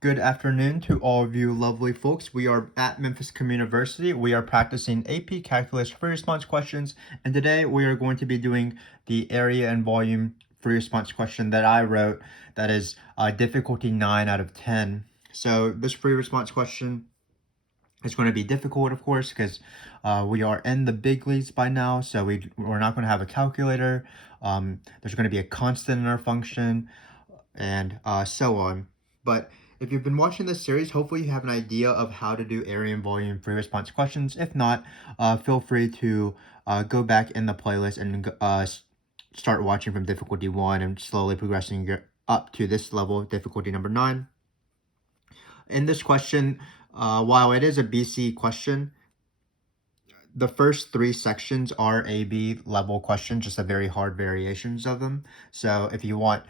Good afternoon to all of you lovely folks. We are at Memphis Community University. We are practicing AP Calculus free response questions, and today we are going to be doing the area and volume free response question that I wrote that is difficulty 9 out of 10. So this free response question is going to be difficult, of course, because we are in the big leagues by now, so we're not going to have a calculator. There's going to be a constant in our function, and so on. But if you've been watching this series, hopefully you have an idea of how to do area and volume free response questions. If not, feel free to go back in the playlist and start watching from difficulty 1 and slowly progressing up to this level, difficulty number 9. In this question, while it is a BC question, the first 3 sections are AB level questions, just a very hard variations of them. So if you want,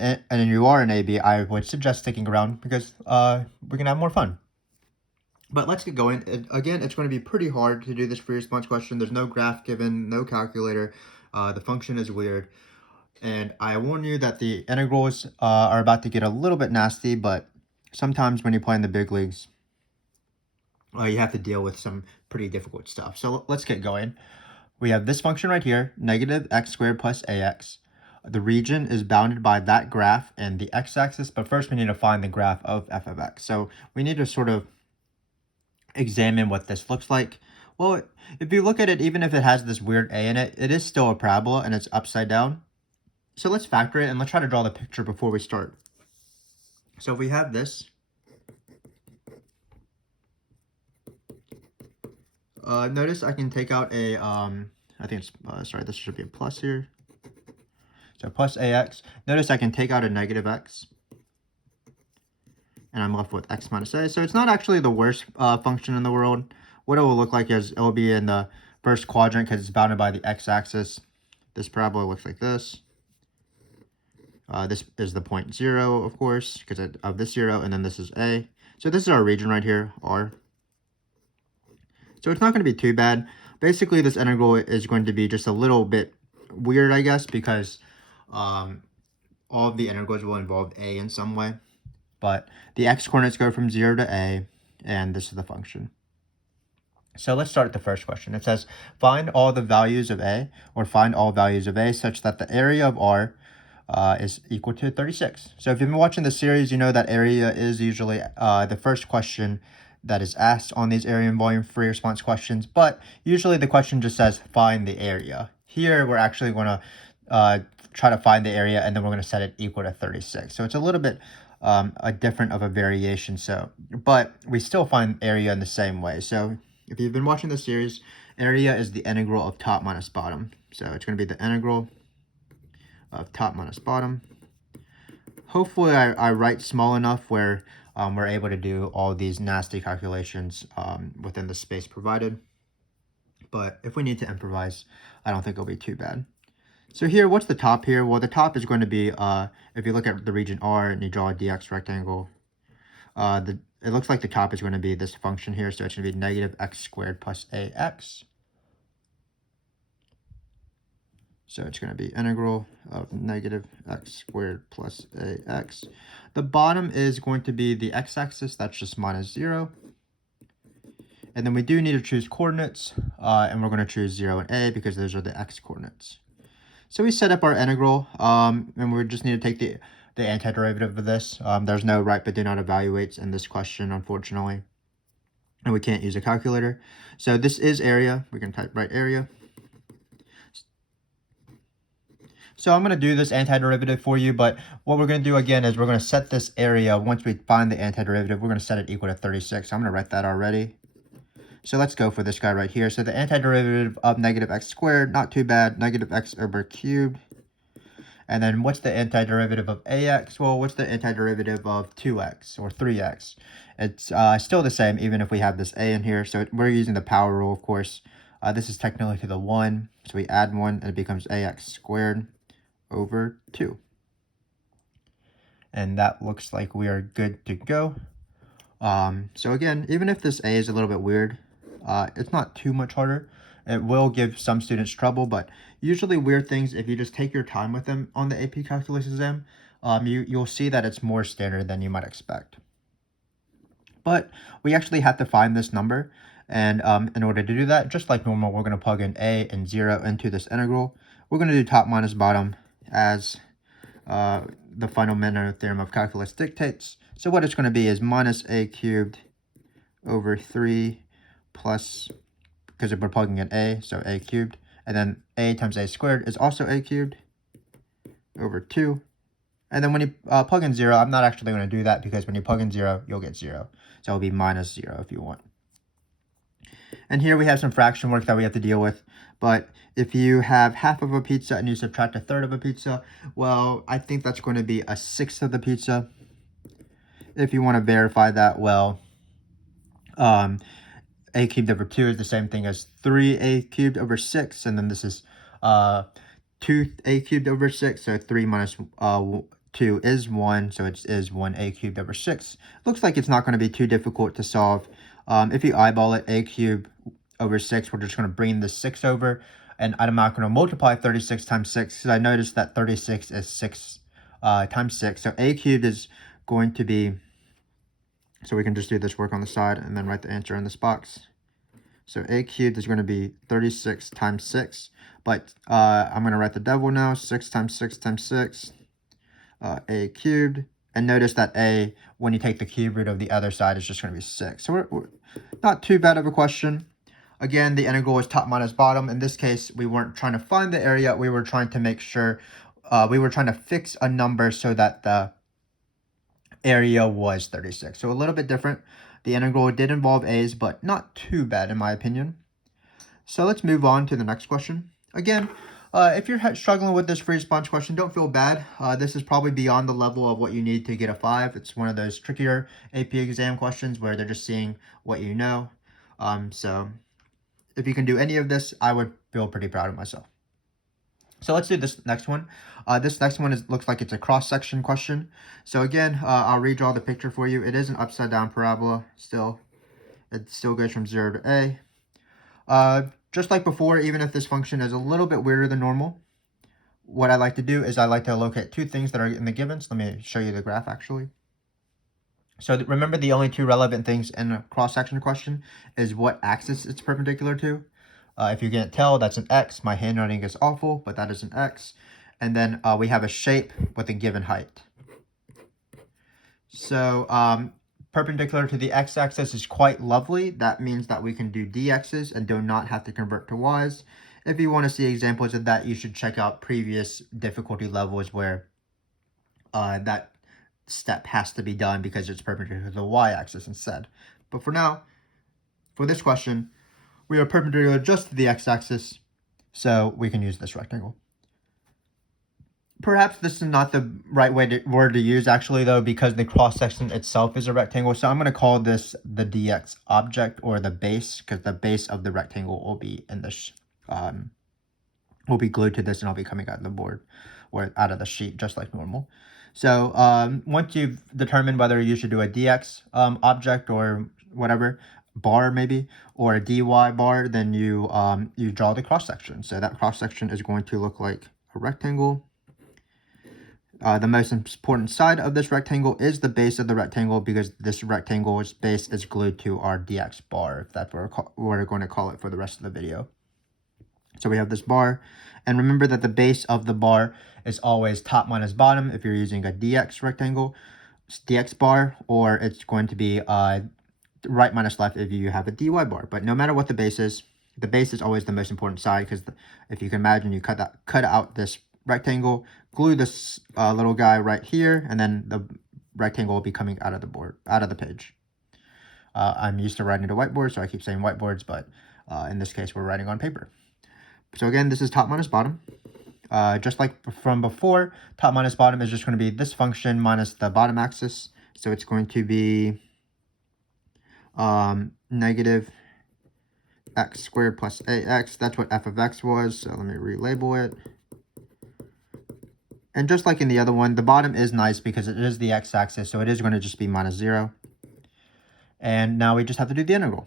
and you are an AB, I would suggest sticking around because we can have more fun. But let's get going. Again, it's going to be pretty hard to do this free response question. There's no graph given, no calculator. The function is weird. And I warn you that the integrals are about to get a little bit nasty, but sometimes when you play in the big leagues, you have to deal with some pretty difficult stuff. So let's get going. We have this function right here, negative x squared plus ax. The region is bounded by that graph and the x-axis, but first we need to find the graph of f of x. So we need to sort of examine what this looks like. Well, if you look at it, even if it has this weird a in it, it is still a parabola and it's upside down. So let's factor it and let's try to draw the picture before we start. So if we have this, notice I can take out a, I think it's, sorry, this should be a plus here. So plus ax. Notice I can take out a negative x. And I'm left with x minus a. So it's not actually the worst function in the world. What it will look like is it will be in the first quadrant because it's bounded by the x-axis. This parabola looks like this. This is the point 0, of course, because of this 0, and then this is a. So this is our region right here, r. So it's not going to be too bad. Basically, this integral is going to be just a little bit weird, I guess, because all of the integrals will involve a in some way. But the x-coordinates go from 0 to a, and this is the function. So let's start at the first question. It says, find all the values of a, or find all values of a such that the area of r is equal to 36. So if you've been watching the series, you know that area is usually the first question that is asked on these area and volume free response questions, but usually the question just says, find the area. Here, we're actually going to try to find the area, and then we're going to set it equal to 36. So it's a little bit a different of a variation, but we still find area in the same way. So if you've been watching the series, area is the integral of top minus bottom. So it's going to be the integral of top minus bottom. Hopefully I write small enough where we're able to do all these nasty calculations within the space provided. But if we need to improvise, I don't think it'll be too bad. So here, what's the top here? Well, the top is going to be, if you look at the region R and you draw a dx rectangle, it looks like the top is going to be this function here. So it's going to be negative x squared plus ax. So it's going to be integral of negative x squared plus ax. The bottom is going to be the x-axis. That's just minus 0. And then we do need to choose coordinates. And we're going to choose 0 and a because those are the x-coordinates. So we set up our integral. And we just need to take the antiderivative of this. There's no right but do not evaluates in this question, unfortunately. And we can't use a calculator. So this is area. We can type right area. So I'm going to do this antiderivative for you, but what we're going to do again is we're going to set this area, once we find the antiderivative, we're going to set it equal to 36. So I'm going to write that already. So let's go for this guy right here. So the antiderivative of negative x squared, not too bad, negative x over cubed. And then what's the antiderivative of ax? Well, what's the antiderivative of 2x or 3x? It's still the same, even if we have this a in here. So we're using the power rule, of course. This is technically to the 1. So we add 1, and it becomes ax squared over 2. And that looks like we are good to go. So again, even if this a is a little bit weird, it's not too much harder. It will give some students trouble, but usually weird things, if you just take your time with them on the AP Calculus exam, you'll see that it's more standard than you might expect. But we actually have to find this number, and in order to do that, just like normal, we're going to plug in a and 0 into this integral. We're going to do top minus bottom as the fundamental theorem of calculus dictates. So what it's going to be is minus a cubed over 3 plus, because we're plugging in a, so a cubed, and then a times a squared is also a cubed over 2. And then when you plug in 0, I'm not actually going to do that because when you plug in 0, you'll get 0. So it'll be minus 0 if you want. And here we have some fraction work that we have to deal with. But if you have half of a pizza and you subtract a third of a pizza, well, I think that's going to be a sixth of the pizza. If you want to verify that, well, a cubed over 2 is the same thing as 3a cubed over 6. And then this is 2a cubed over 6. So 3 minus 2 is 1. So it is 1a cubed over 6. Looks like it's not going to be too difficult to solve. If you eyeball it, a cubed over 6, we're just going to bring the 6 over. And I'm not going to multiply 36 times 6 because I noticed that 36 is 6 times 6. So a cubed is going to be, so we can just do this work on the side and then write the answer in this box. So a cubed is going to be 36 times 6. But I'm going to write the devil now. 6 times 6 times 6. A cubed. And notice that a, when you take the cube root of the other side, is just going to be 6. So we're not too bad of a question. Again, the integral is top minus bottom. In this case, we weren't trying to find the area. We were trying to make sure, we were trying to fix a number so that the area was 36. So a little bit different. The integral did involve a's, but not too bad in my opinion. So let's move on to the next question. Again, if you're struggling with this free response question, don't feel bad. This is probably beyond the level of what you need to get a 5. It's one of those trickier AP exam questions where they're just seeing what you know. So if you can do any of this, I would feel pretty proud of myself. So let's do this next one. This next one looks like it's a cross-section question. So again, I'll redraw the picture for you. It is an upside-down parabola still. It still goes from 0 to a. Just like before, even if this function is a little bit weirder than normal, what I like to do is I like to locate two things that are in the givens. Let me show you the graph actually. So remember, the only two relevant things in a cross-section question is what axis it's perpendicular to. If you can't tell, that's an X. My handwriting is awful, but that is an X. And then we have a shape with a given height. So perpendicular to the x-axis is quite lovely. That means that we can do dx's and do not have to convert to y's. If you want to see examples of that, you should check out previous difficulty levels where that step has to be done because it's perpendicular to the y-axis instead. But for now, for this question, we are perpendicular just to the x-axis, so we can use this rectangle. Perhaps this is not the right word to use actually though, because the cross-section itself is a rectangle. So I'm going to call this the dx object or the base, because the base of the rectangle will be in this, will be glued to this and I'll be coming out of the board or out of the sheet just like normal. So once you've determined whether you should do a dx object or whatever, bar maybe, or a dy bar, then you draw the cross-section. So that cross-section is going to look like a rectangle. The most important side of this rectangle is the base of the rectangle, because this rectangle's base is glued to our dx bar, if that's what we're going to call it for the rest of the video. So we have this bar, and remember that the base of the bar is always top minus bottom if you're using a dx rectangle, dx bar, or it's going to be right minus left if you have a dy bar. But no matter what the base is always the most important side, because if you can imagine, you cut out this rectangle, glue this little guy right here, and then the rectangle will be coming out of the board, out of the page. I'm used to writing to whiteboard, so I keep saying whiteboards, but in this case, we're writing on paper. So again, this is top minus bottom. Just like from before, top minus bottom is just going to be this function minus the bottom axis. So it's going to be negative x squared plus ax. That's what f of x was. So let me relabel it. And just like in the other one, the bottom is nice because it is the x-axis, so it is going to just be minus 0. And now we just have to do the integral.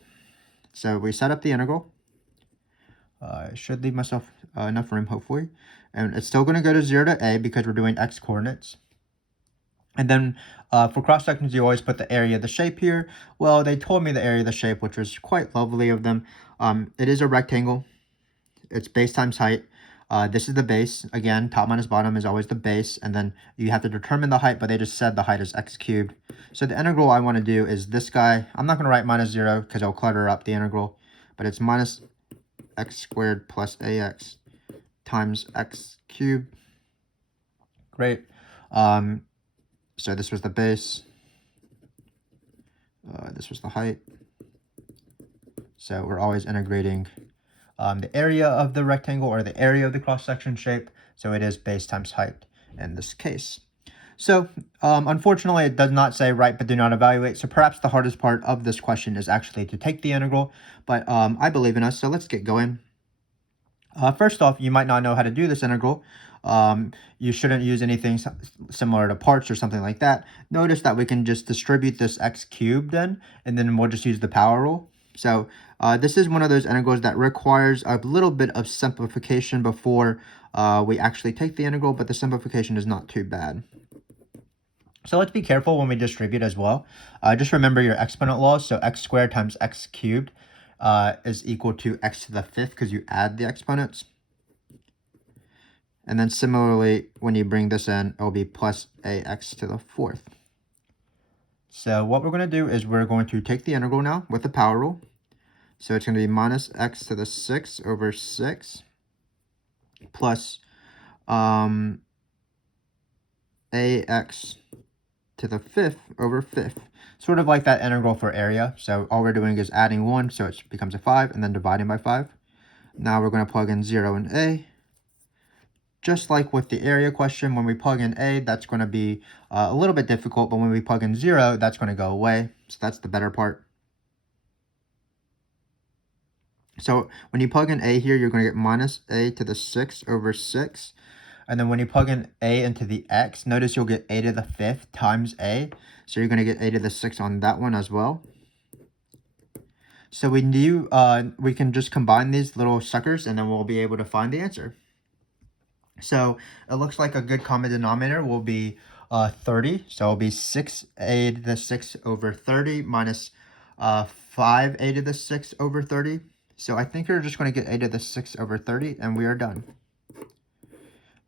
So we set up the integral. I should leave myself enough room, hopefully. And it's still going to go to 0 to a because we're doing x coordinates. And then for cross sections, you always put the area of the shape here. Well, they told me the area of the shape, which was quite lovely of them. It is a rectangle. It's base times height. This is the base. Again, top minus bottom is always the base. And then you have to determine the height, but they just said the height is x cubed. So the integral I want to do is this guy. I'm not going to write minus 0 because I'll clutter up the integral. But it's minus x squared plus ax times x cubed. Great. So this was the base. This was the height. So we're always integrating the area of the rectangle or the area of the cross-section shape. So it is base times height in this case. So unfortunately, it does not say write but do not evaluate. So perhaps the hardest part of this question is actually to take the integral. But I believe in us, so let's get going. First off, you might not know how to do this integral. You shouldn't use anything similar to parts or something like that. Notice that we can just distribute this x cubed and then we'll just use the power rule. So this is one of those integrals that requires a little bit of simplification before we actually take the integral, but the simplification is not too bad. So let's be careful when we distribute as well. Just remember your exponent laws. So x squared times x cubed is equal to x to the 5th because you add the exponents. And then similarly, when you bring this in, it will be plus ax to the 4th. So what we're going to do is we're going to take the integral now with the power rule. So it's going to be minus x to the 6 over 6 plus ax to the 5th over 5th. Sort of like that integral for area. So all we're doing is adding 1, so it becomes a 5, and then dividing by 5. Now we're going to plug in 0 and a. Just like with the area question, when we plug in a, that's going to be a little bit difficult, but when we plug in 0, that's going to go away. So that's the better part. So when you plug in a here, you're going to get minus a to the 6 over 6. And then when you plug in a into the x, notice you'll get a to the 5th times a. So you're going to get a to the 6 on that one as well. So we can just combine these little suckers and then we'll be able to find the answer. So it looks like a good common denominator will be 30. So it'll be 6a to the 6 over 30 minus 5a to the 6 over 30. So I think you're just going to get a to the 6 over 30 and we are done.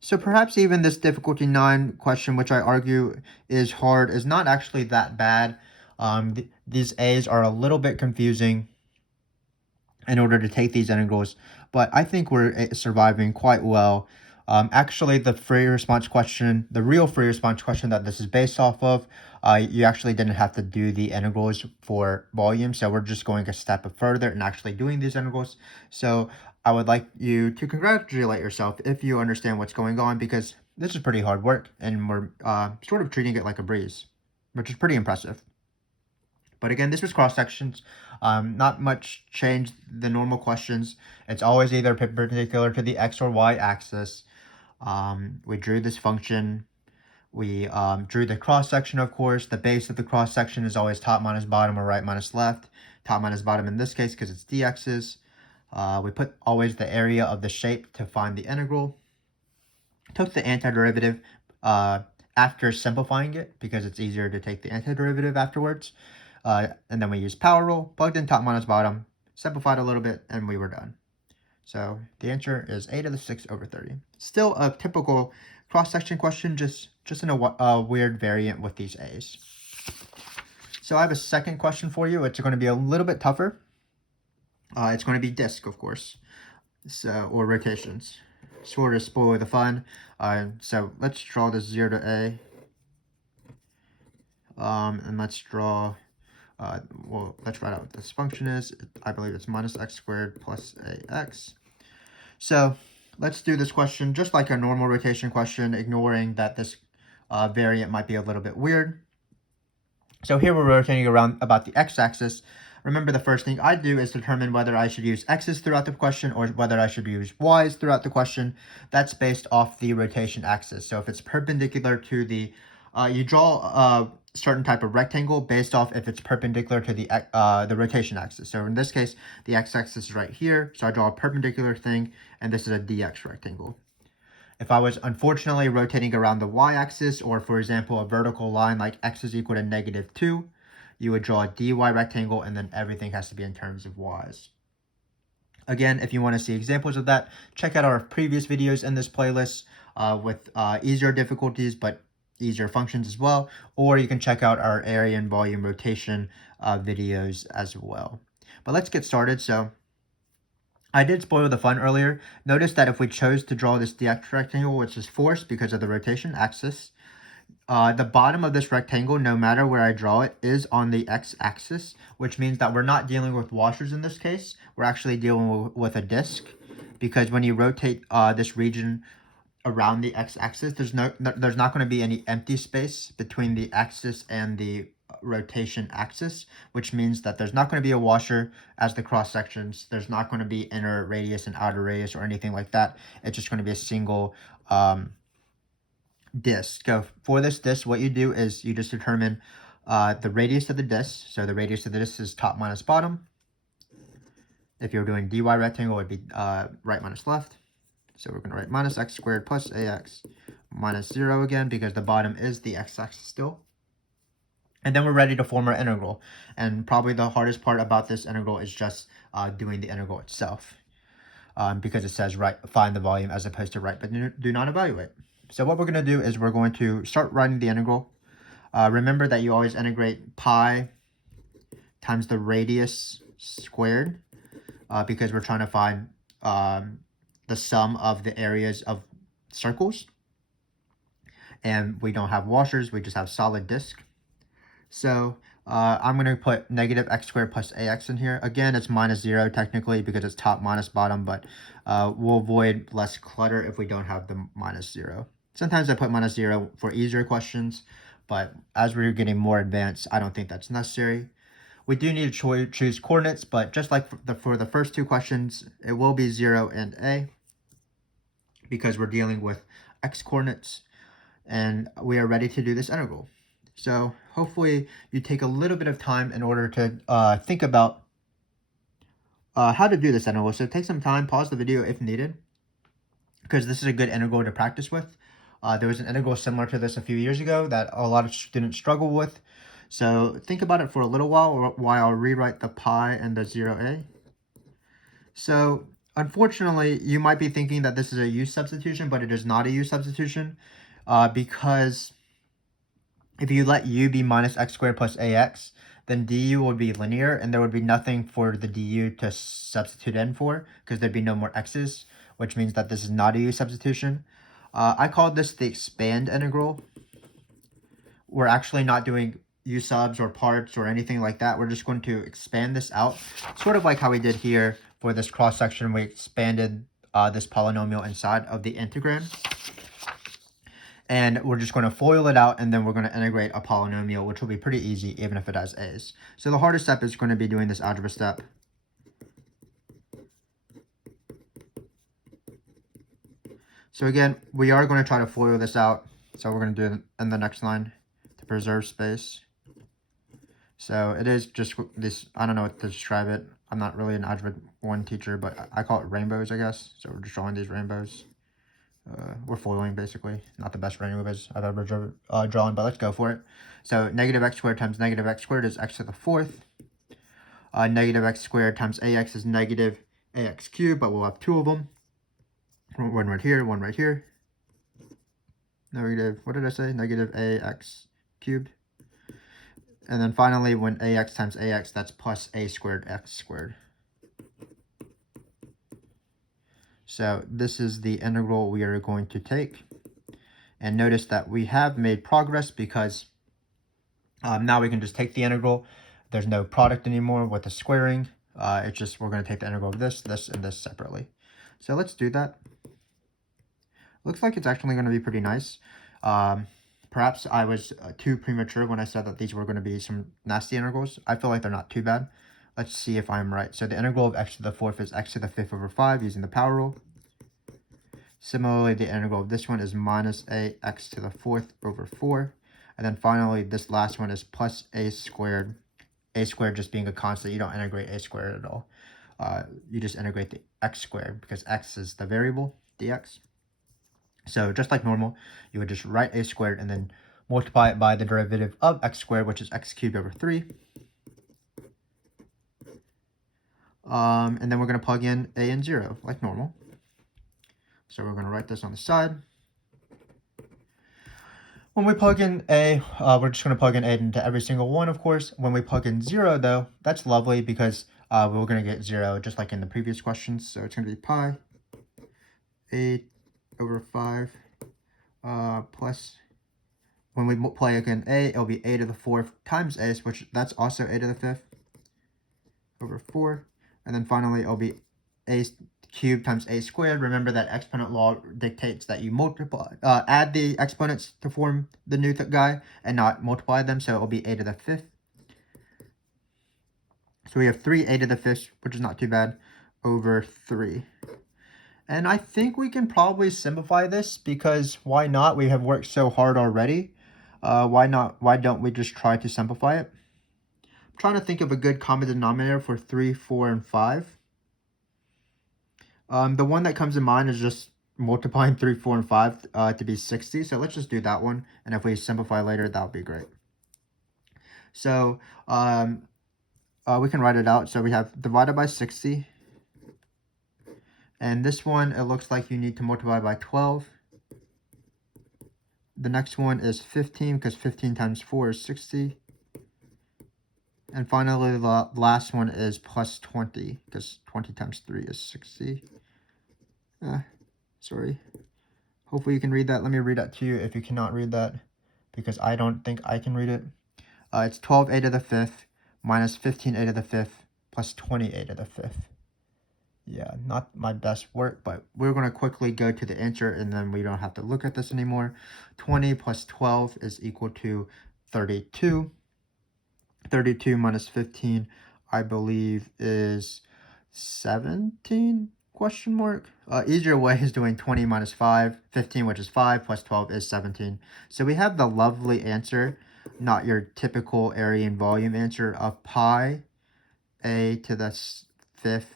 So perhaps even this difficulty 9 question, which I argue is hard, is not actually that bad. These a's are a little bit confusing in order to take these integrals, but I think we're surviving quite well. Actually, the free response question, the real free response question that this is based off of, you actually didn't have to do the integrals for volume, so we're just going a step further and actually doing these integrals. So I would like you to congratulate yourself if you understand what's going on, because this is pretty hard work, and we're sort of treating it like a breeze, which is pretty impressive. But again, this was cross sections. Not much changed the normal questions. It's always either perpendicular to the x or y axis. We drew this function. We drew the cross section, of course. The base of the cross section is always top minus bottom or right minus left. Top minus bottom in this case because it's dx's. We put always the area of the shape to find the integral. Took the antiderivative after simplifying it because it's easier to take the antiderivative afterwards. And then we used power rule, plugged in top minus bottom, simplified a little bit, and we were done. So the answer is a to the 6 over 30. Still a typical cross-section question, just in a weird variant with these a's. So I have a second question for you. It's going to be a little bit tougher. It's going to be disk, of course, or rotations. Sort of spoil the fun. So let's draw this 0 to a. And let's draw... well, let's write out what this function is. I believe it's minus x squared plus ax. So let's do this question just like a normal rotation question, ignoring that this variant might be a little bit weird. So here we're rotating around about the x-axis. Remember, the first thing I do is determine whether I should use x's throughout the question or whether I should use y's throughout the question. That's based off the rotation axis. So if it's perpendicular to the, you draw a certain type of rectangle based off if it's perpendicular to the rotation axis. So in this case, the x-axis is right here. So I draw a perpendicular thing, and this is a dx rectangle. If I was unfortunately rotating around the y-axis, or for example, a vertical line like x is equal to -2, you would draw a dy rectangle, and then everything has to be in terms of y's. Again, if you want to see examples of that, check out our previous videos in this playlist with easier difficulties, but easier functions as well. Or you can check out our area and volume rotation videos as well. But let's get started. So I did spoil the fun earlier. Notice that if we chose to draw this dx rectangle, which is forced because of the rotation axis, the bottom of this rectangle, no matter where I draw it, is on the x-axis, which means that we're not dealing with washers in this case. We're actually dealing with a disk, because when you rotate this region around the x-axis, there's not going to be any empty space between the axis and the rotation axis, which means that there's not going to be a washer as the cross sections. There's not going to be inner radius and outer radius or anything like that. It's just going to be a single disk. So for this disk, what you do is you just determine the radius of the disk. So the radius of the disk is top minus bottom. If you're doing dy rectangle, it would be right minus left. So we're going to write minus x squared plus ax minus 0 again, because the bottom is the x-axis still. And then we're ready to form our integral. And probably the hardest part about this integral is just doing the integral itself, because it says find the volume as opposed to write, but do not evaluate. So what we're going to do is we're going to start writing the integral. Remember that you always integrate pi times the radius squared, because we're trying to find the sum of the areas of circles. And we don't have washers, we just have solid disk. So I'm going to put negative x squared plus ax in here. Again, it's minus 0 technically because it's top minus bottom, but we'll avoid less clutter if we don't have the minus 0. Sometimes I put minus 0 for easier questions, but as we're getting more advanced, I don't think that's necessary. We do need to choose coordinates, but just like for the first two questions, it will be 0 and a, because we're dealing with x coordinates, and we are ready to do this integral. So hopefully you take a little bit of time in order to think about how to do this integral. So take some time, pause the video if needed, because this is a good integral to practice with. There was an integral similar to this a few years ago that a lot of students struggle with. So think about it for a little while I'll rewrite the pi and the 0a. So unfortunately, you might be thinking that this is a u substitution, but it is not a u substitution, because if you let u be minus x squared plus ax, then du would be linear, and there would be nothing for the du to substitute in for, because there'd be no more x's, which means that this is not a u substitution. I called this the expand integral. We're actually not doing u subs or parts or anything like that. We're just going to expand this out, sort of like how we did here for this cross section. We expanded this polynomial inside of the integrand. And we're just going to FOIL it out, and then we're going to integrate a polynomial, which will be pretty easy even if it has a's. So the hardest step is going to be doing this algebra step. So again, we are going to try to FOIL this out. So we're going to do it in the next line to preserve space. So it is just this, I don't know what to describe it. I'm not really an Algebra 1 teacher, but I call it rainbows, I guess. So we're just drawing these rainbows. We're foiling, basically. Not the best rainbows I've ever drawn, but let's go for it. So negative x squared times negative x squared is x to the 4th. Negative x squared times ax is negative ax cubed, but we'll have two of them. One right here, one right here. Negative, what did I say? Negative ax cubed. And then finally, when ax times ax, that's plus a squared x squared. So this is the integral we are going to take. And notice that we have made progress, because now we can just take the integral. There's no product anymore with the squaring. It's just we're going to take the integral of this, this, and this separately. So let's do that. Looks like it's actually going to be pretty nice. Perhaps I was too premature when I said that these were going to be some nasty integrals. I feel like they're not too bad. Let's see if I'm right. So the integral of x to the 4th is x to the 5th over 5 using the power rule. Similarly, the integral of this one is minus a x to the 4th over 4. And then finally, this last one is plus a squared just being a constant. You don't integrate a squared at all. You just integrate the x squared, because x is the variable, dx. So just like normal, you would just write a squared and then multiply it by the derivative of x squared, which is x cubed over 3. And then we're going to plug in a and 0, like normal. So we're going to write this on the side. When we plug in a, we're just going to plug in a into every single one, of course. When we plug in 0, though, that's lovely because we're going to get 0 just like in the previous questions. So it's going to be pi a over 5 plus, when we plug in a, it'll be a to the 4th times a, which that's also a to the 5th over 4. And then finally, it'll be a cubed times a squared. Remember that exponent law dictates that you multiply, add the exponents to form the new guy and not multiply them. So it'll be a to the 5th. So we have 3 a to the 5th, which is not too bad, over 3. And I think we can probably simplify this because why not? We have worked so hard already. Why not? Why don't we just try to simplify it? I'm trying to think of a good common denominator for 3, 4, and 5. The one that comes in mind is just multiplying 3, 4, and 5 to be 60. So let's just do that one. And if we simplify later, that would be great. So we can write it out. So we have divided by 60. And this one, it looks like you need to multiply by 12. The next one is 15 because 15 times 4 is 60. And finally, the last one is plus 20 because 20 times 3 is 60. Sorry. Hopefully you can read that. Let me read that to you if you cannot read that because I don't think I can read it. It's 12a to the 5th minus 15a to the 5th plus 20a to the 5th. Yeah, not my best work, but we're going to quickly go to the answer and then we don't have to look at this anymore. 20 plus 12 is equal to 32. 32 minus 15, I believe, is 17? Question mark. Easier way is doing 20 minus 5, 15, which is 5, plus 12 is 17. So we have the lovely answer, not your typical area and volume answer, of pi a to the 5th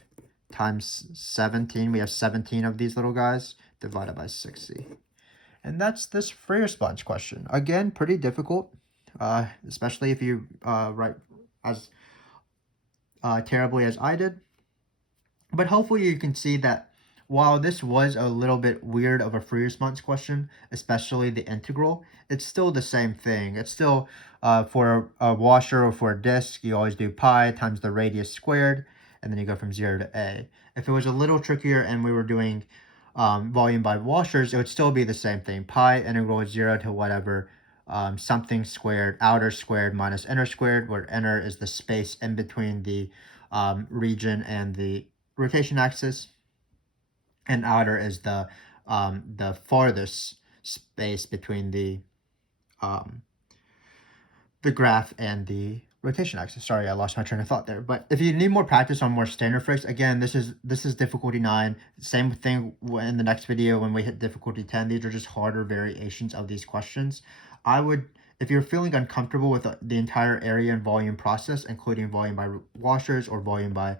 times 17. We have 17 of these little guys divided by 60. And that's this free response question. Again, pretty difficult, especially if you write as terribly as I did. But hopefully you can see that while this was a little bit weird of a free response question, especially the integral, it's still the same thing. It's still, for a washer or for a disk, you always do pi times the radius squared, and then you go from 0 to a. If it was a little trickier and we were doing volume by washers, it would still be the same thing. Pi integral 0 to whatever, something squared, outer squared minus inner squared, where inner is the space in between the region and the rotation axis, and outer is the farthest space between the graph and the rotation axis. Sorry, I lost my train of thought there. But if you need more practice on more standard freaks, again, this is difficulty 9. Same thing in the next video when we hit difficulty 10. These are just harder variations of these questions. I would, if you're feeling uncomfortable with the entire area and volume process, including volume by washers or volume by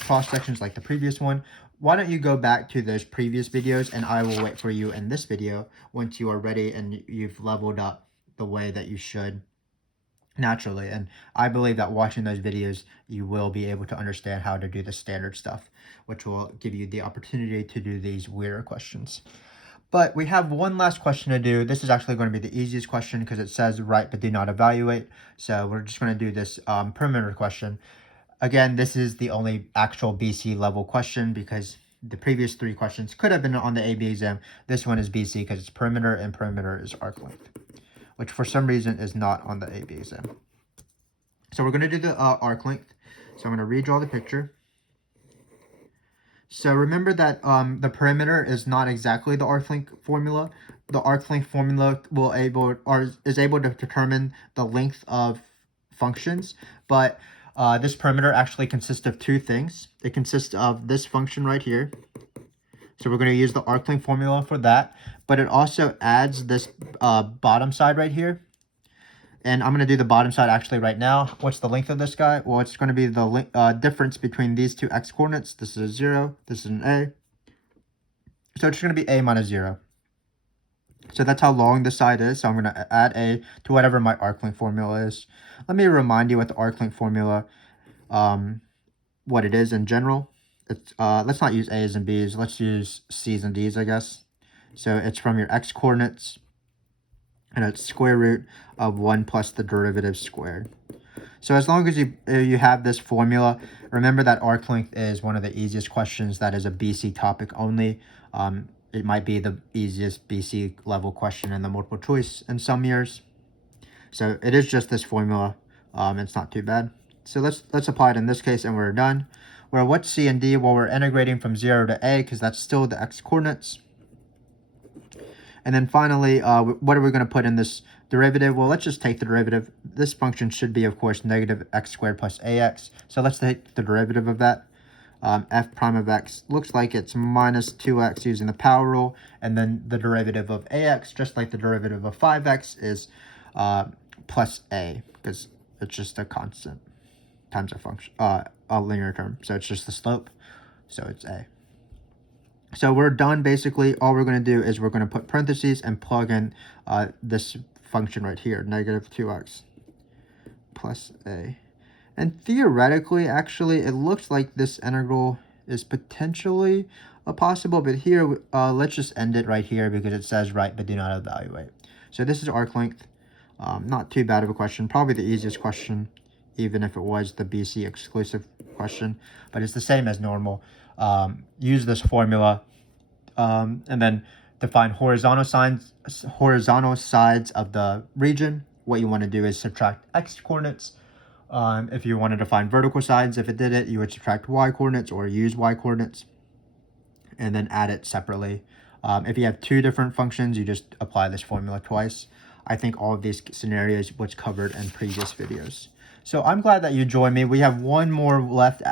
cross sections like the previous one, why don't you go back to those previous videos and I will wait for you in this video once you are ready and you've leveled up the way that you should naturally. And I believe that watching those videos, you will be able to understand how to do the standard stuff, which will give you the opportunity to do these weirder questions. But we have one last question to do. This is actually going to be the easiest question because it says write but do not evaluate. So we're just going to do this perimeter question. Again, this is the only actual BC level question because the previous 3 questions could have been on the AB exam. This one is BC because it's perimeter and perimeter is arc length, which for some reason is not on the AB exam. So we're going to do the arc length. So I'm going to redraw the picture. So remember that the perimeter is not exactly the arc length formula. The arc length formula is able to determine the length of functions, but this perimeter actually consists of 2 things. It consists of this function right here. So we're going to use the arc length formula for that, but it also adds this bottom side right here. And I'm going to do the bottom side actually right now. What's the length of this guy? Well, it's going to be the difference between these 2 x coordinates. This is a 0. This is an a. So it's going to be a minus 0. So that's how long the side is. So I'm going to add a to whatever my arc length formula is. Let me remind you what the arc length formula, what it is in general. It's, let's not use A's and B's. Let's use C's and D's, I guess. So it's from your x coordinates, and it's square root of 1 plus the derivative squared. So as long as you have this formula, remember that arc length is one of the easiest questions that is a BC topic only. It might be the easiest BC level question in the multiple choice in some years. So it is just this formula. It's not too bad. So let's apply it in this case, and we're done. Where what's C and D? Well, we're integrating from 0 to a because that's still the x coordinates. And then finally, what are we going to put in this derivative? Well, let's just take the derivative. This function should be, of course, negative x squared plus ax. So let's take the derivative of that. F prime of x looks like it's minus 2x using the power rule. And then the derivative of ax, just like the derivative of 5x, is plus a, because it's just a constant times a function, a linear term. So it's just the slope. So it's a. So we're done. Basically, all we're going to do is we're going to put parentheses and plug in this function right here, negative 2x plus a. And theoretically, actually, it looks like this integral is potentially possible, but here, let's just end it right here because it says write but do not evaluate. So this is arc length. Not too bad of a question, probably the easiest question, even if it was the BC exclusive question, but it's the same as normal. Use this formula and then define horizontal sides of the region. What you want to do is subtract x coordinates. If you wanted to find vertical sides, if it did it, you would subtract y coordinates or use y coordinates and then add it separately. If you have two different functions, you just apply this formula twice. I think all of these scenarios was covered in previous videos. So I'm glad that you joined me. We have one more left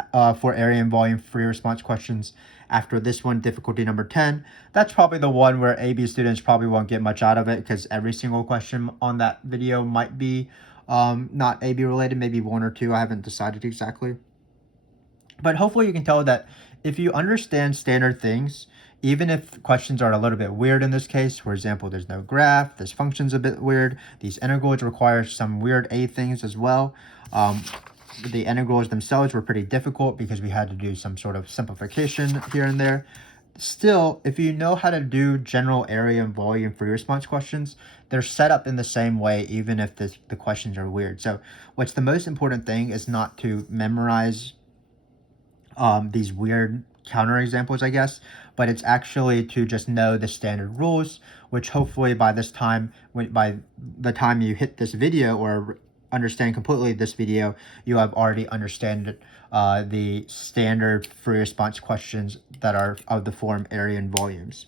for area and volume free response questions after this one, difficulty number 10. That's probably the one where AB students probably won't get much out of it because every single question on that video might be not AB related, maybe one or two. I haven't decided exactly. But hopefully you can tell that if you understand standard things, even if questions are a little bit weird in this case, for example, there's no graph, this function's a bit weird, these integrals require some weird A things as well. The integrals themselves were pretty difficult because we had to do some sort of simplification here and there. Still, if you know how to do general area and volume free response questions, they're set up in the same way, even if the questions are weird. So what's the most important thing is not to memorize these weird counter examples, I guess, but it's actually to just know the standard rules, which hopefully by the time you hit this video or understand completely this video, you have already understood the standard free response questions that are of the form area and volumes.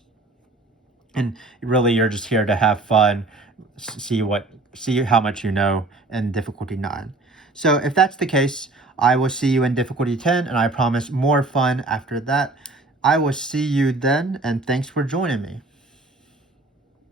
And really, you're just here to have fun, see how much you know in difficulty 9. So if that's the case, I will see you in difficulty 10, and I promise more fun after that. I will see you then, and thanks for joining me.